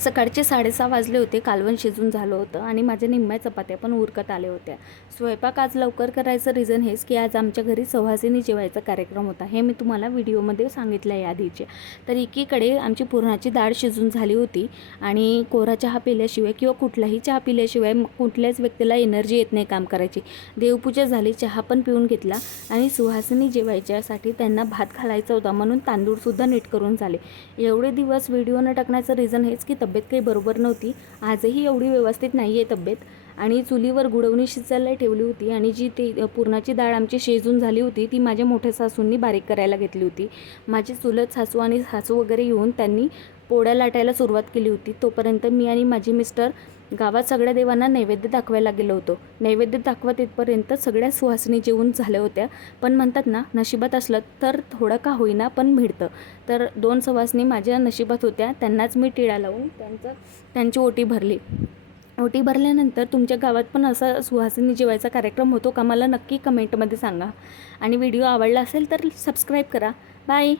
सकाळचे 6:30 वाजले होते. कालवण शिजून झालं होतं आणि माझ्या निम्म्या चपात्या पण उरकत आल्या होत्या. स्वयंपाक आज लवकर करायचं रिझन हेच की आज आमच्या घरी सवासिनी जेवायचा कार्यक्रम होता. हे मी तुम्हाला व्हिडिओमध्ये सांगितलं आहे आधीचे. तर एकीकडे आमची पुरणाची डाळ शिजून झाली होती आणि कोरा चहा पिल्याशिवाय किंवा कुठलाही चहा पिल्याशिवाय कुठल्याच व्यक्तीला एनर्जी येत नाही काम करायची. देवपूजा झाली, चहा पण पिऊन घेतला आणि सुहासिनी जेवायच्यासाठी त्यांना भात घालायचा होता म्हणून तांदूळसुद्धा नीट करून झाले. एवढे दिवस व्हिडिओ न टाकण्याचं रिझन हेच की तब्येत काही बरोबर नव्हती. आजही एवढी व्यवस्थित नाही आहे तब्येत. आणि चुलीवर गुळवणी शिजायला ठेवली होती आणि जी ती पुरणाची डाळ आमची शिजून झाली होती ती माझ्या मोठ्या सासूंनी बारीक करायला घेतली होती. माझी चुलत सासू आणि सासू वगैरे येऊन त्यांनी पोळ्या लाटायला सुरुवात केली होती. तोपर्यंत मी आणि माझे मिस्टर गावात सगळ्या देवांना नैवेद्य दाखवायला गेलो होतो. नैवेद्य दाखवत इथपर्यंत सगळ्या सुहासिनी जेवून झाल्या होत्या. पण म्हणतात ना, नशिबात असलं तर थोडं का होईना पण मिळतं. तर 2 सुहासिनी माझ्या नशिबात होत्या. त्यांनाच मी टिळा लावून त्यांची ओटी भरली. ओटी भरल्यानंतर तुमच्या गावात पण असा सुहासिनी जेवायचा कार्यक्रम होतो का? मला नक्की कमेंटमध्ये सांगा आणि व्हिडिओ आवडला असेल तर सबस्क्राईब करा. बाय.